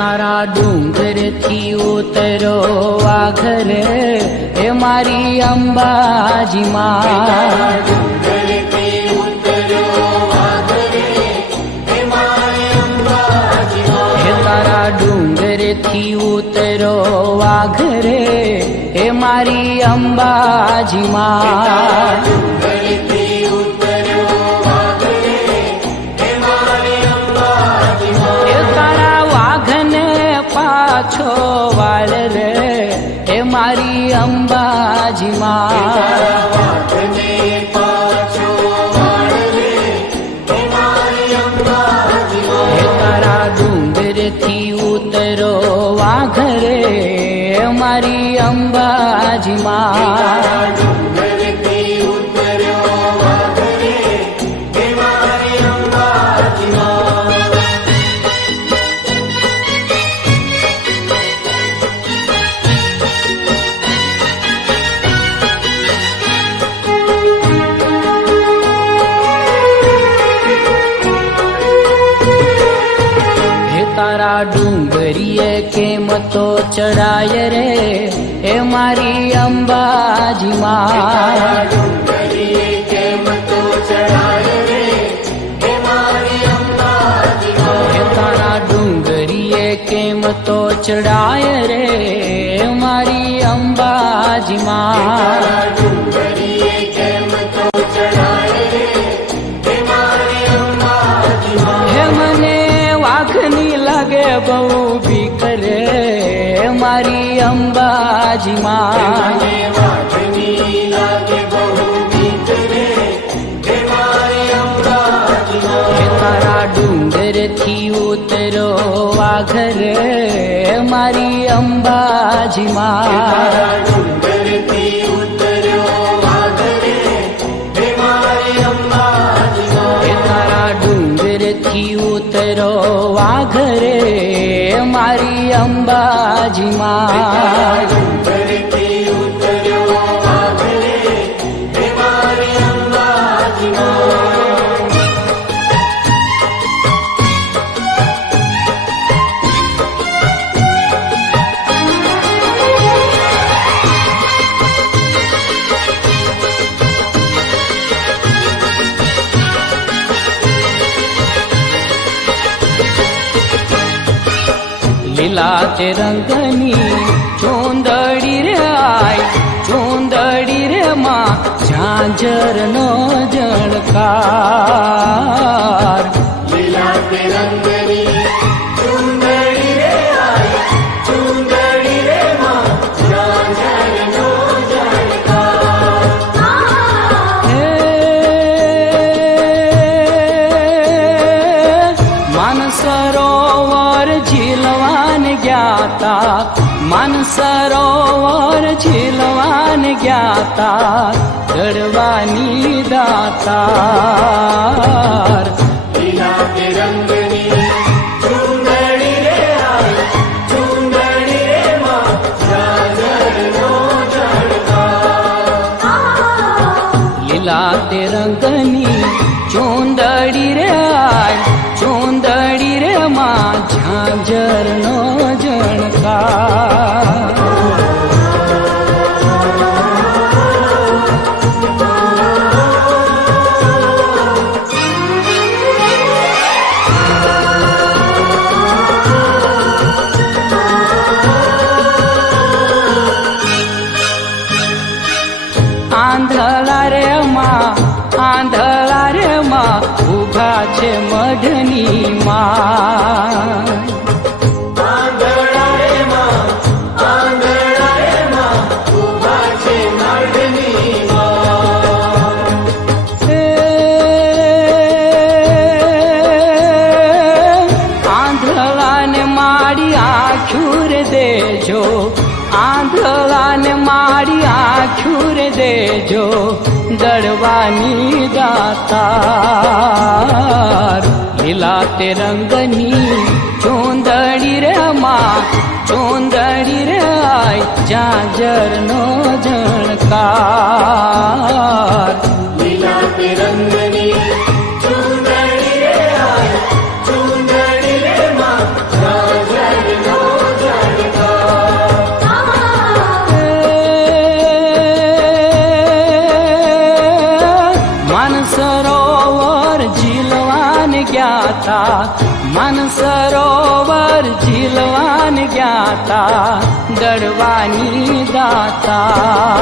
તારા ડુંગરથી ઉતરો વાઘરે હે મારી અંબાજી માં હે તારા ડુંગરથી ઉતરો વાઘરે હે મારી અંબાજી માં પાછો વાળ રે હે મારી અંબાજી માં હે તારા ડુંગરથી ઉતરો વાઘરે હે મારી અંબાજી માં તારા ડુંગરીએ કેમ તો ચડાય રે હે મારી અંબાજી માં હે તારા ડુંગરીએ કેમ તો ચડાય રે હે મારી અંબાજી માં લાગે બહુ બીક રે મારી અંબાજી માં હે તારા ડુંગરથી ઉતરો વાઘરે મારી અંબાજી માં થી ઉતરો વાઘરે મારી અંબાજી માં લીલા તે રંગની ચૂંદડી રે આય ચૂંદડી રે માં ઝાંઝરનો જણકાર લીલા તે રંગની ચૂંદડી રે આય ચૂંદડી રે માં ઝાંઝરનો જણકાર હે માનસરોવર ઝીલવાન જ્ઞાતા માનસરોવર ઝીલવાન જ્ઞાતા ગળવાની દાતાર લીલા તે રંગની ચૂંદડી રે આય ચૂંદડી રે માં ઝાંઝરનો જણકાર લીલા તે રંગની ચૂંદડી રે આય ચૂંદડી રે માં ઝાંઝરનો જણકાર આંધળા રે માં ઉભા છે મઢની માં આંધળા રે માં ઊભા છે મઢની માં આંધળાને મારી આંખુર દેજો આંધળાને મારી આંખુર દેજો ગળવાની દાતાર લીલા તે રંગની ચૂંદડી રે માં ચૂંદડી રે આય ઝાંઝરનો જણકાર લીલા તે રંગની ચૂંદડી રે આય ચૂંદડી રે માં ઝાંઝરનો હતા માનસરોવર ઝીલવાન ગયા તા દડવાની દાતા